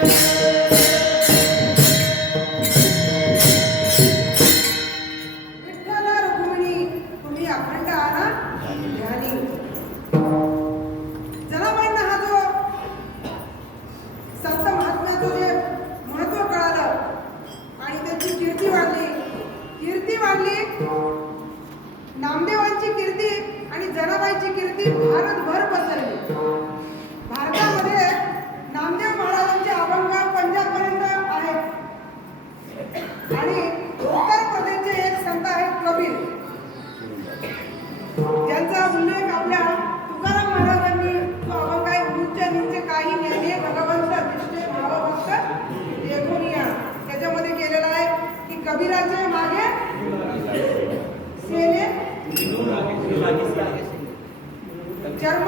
Yeah. कबीराचे मागे सेने. चर्म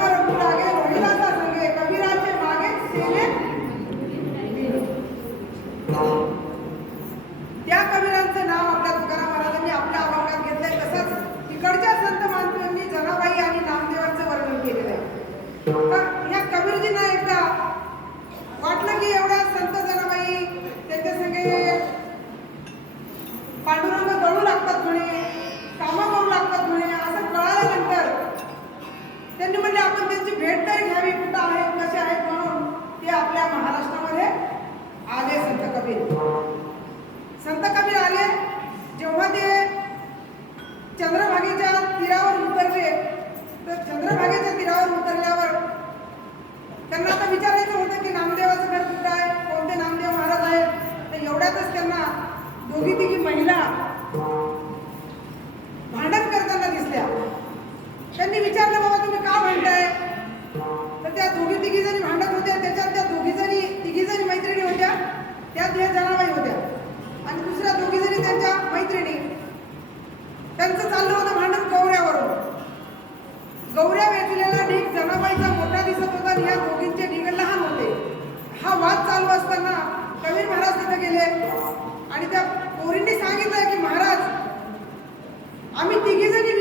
आम्ही तिघी जरी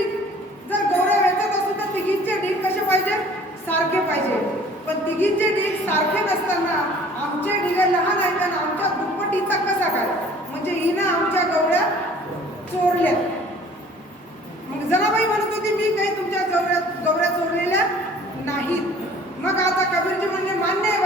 जर गौरव येतच असू तर तिघींचे डील कसे पाहिजे? सारखे पाहिजे. पण तिघींचे डील सारखे नसताना आमचे डील लहान आहेत आणि आमच्या दुप्पटीचा कसा काय? म्हणजे हिनं आमच्या गवळ्या चोरल्या मग जनाबाई म्हणत होती मी काही तुमच्या गवऱ्या गवऱ्या चोरलेल्या नाहीत. मग आता कबीरजी म्हणजे मान्य आहे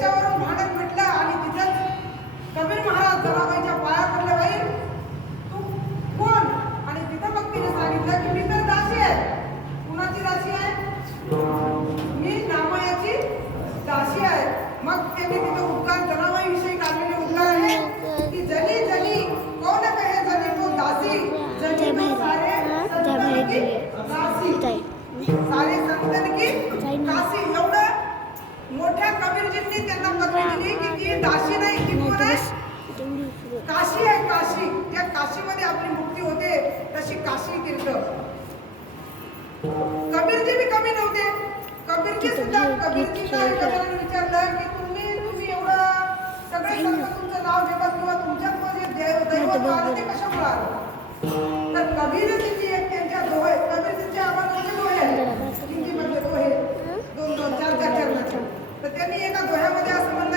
त्याच्यावरून भांडण म्हटलं आणि तिथंच कबीर महाराज जरा काशी आहे काशी. त्या काशीमध्ये आपली मुक्ती होते तशी काशी तीर्थ. कबीरजी बी कमी नव्हते. कबीरजी सुद्धा कबीरजी विचारलं की तुम्ही तुम्ही एवढं सगळे संत तुमचं नाव घेतात किंवा तुमच्या दैवत आलं ते कशा आलं? तर एक त्यांच्या दोहे कबीरजींच्या आम्हाला दोहे आहेत. हिंदीमधले दोहे दोन दोन चार चार चार तर त्यांनी एका दोह्यामध्ये असं म्हणलं